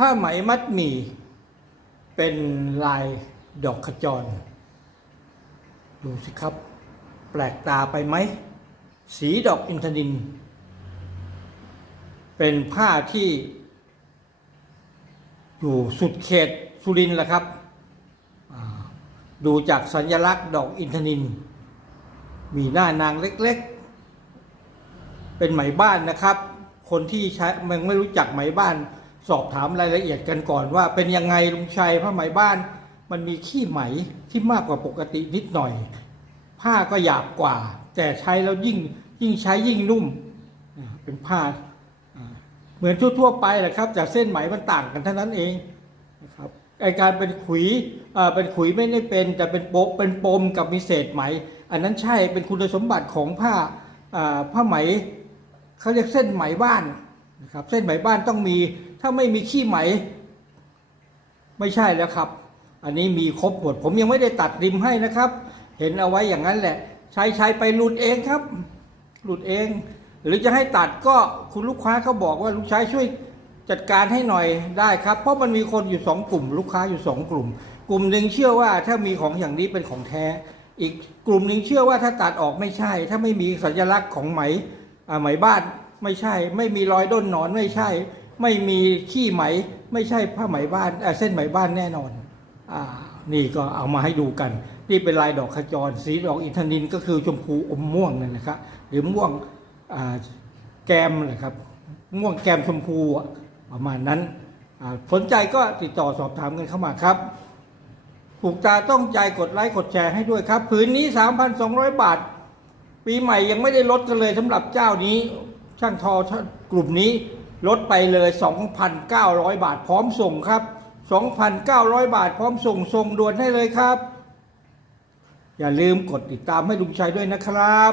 ผ้าไหมมัดหมี่เป็นลายดอกขจร ดูสิครับ แปลกตาไปไหม สีดอกอินทนิน เป็นผ้าที่ อยู่สุดเขตสุรินทร์แหละครับ ดูจากสัญลักษณ์ดอกอินทนิน มีหน้านางเล็กๆ เป็นไหมบ้านนะครับ คนที่ใช้มันไม่รู้จักไหมบ้าน สอบถามรายละเอียดกันก่อนว่า เป็นยังไงลุงชัยผ้าไหมบ้าน มันมีขี้ไหมที่มากกว่าปกตินิดหน่อย ผ้าก็หยาบกว่า แต่ใช้แล้วยิ่งยิ่งใช้ยิ่งนุ่มเป็นผ้าเหมือนทั่วๆไปแหละครับแต่เส้นไหมมันต่างกันเท่านั้นเองนะครับไอการเป็นขุยอ่าเป็นขุยไม่ได้เป็น แต่เป็นโปเป็นปมกับมีเศษไหม อันนั้นใช่เป็นคุณสมบัติของผ้าอ่าผ้าไหมเขาเรียกเส้นไหมบ้านนะครับเส้นไหมบ้านต้องมี ถ้าไม่มีขี้ไหม ไม่ใช่แล้วครับ อันนี้มีครบหมด ผมยังไม่ได้ตัดริมให้นะครับ เห็นเอาไว้อย่างนั้นแหละ ใช้ใช้ไปหลุดเองครับ หลุดเอง หรือจะให้ตัดก็คุณลูกค้าเขาบอกว่าลูกชายช่วยจัดการให้หน่อยได้ครับ เพราะมันมีคนอยู่สองกลุ่ม ลูกค้าอยู่สองกลุ่ม กลุ่มหนึ่งเชื่อว่าถ้ามีของอย่างนี้เป็นของแท้ อีกกลุ่มหนึ่งเชื่อว่าถ้าตัดออกไม่ใช่ ถ้าไม่มีสัญลักษณ์ของไหมอ่าไหมบ้านไม่ใช่ ไม่มีรอยด้นหนอนไม่ใช่ ไม่มีขี้ไหม ไม่ใช่ผ้าไหมบ้านเอ่อเส้นไหมบ้านแน่นอนอ่านี่ก็เอามาให้ดูกัน นี่เป็นลายดอกขจร สีดอกอินทนินก็คือชมพูอมม่วงนั่นนะครับหรือม่วงแกมนะครับ ม่วงแกมชมพูประมาณนั้นสนใจก็ติดต่อสอบถามกันเข้ามาครับ ถูกตาต้องใจกดไลค์กดแชร์ให้ด้วยครับ ผืนนี้ 3,200 บาท ปีใหม่ยังไม่ได้ลดกันเลยสำหรับเจ้านี้ ช่างทอกลุ่มนี้ ลดไปเลย 2,900 บาทพร้อมส่งครับ 2,900 บาทพร้อมส่งส่งด่วนให้เลยครับ อย่าลืมกดติดตามให้ลุงชัยด้วยนะครับ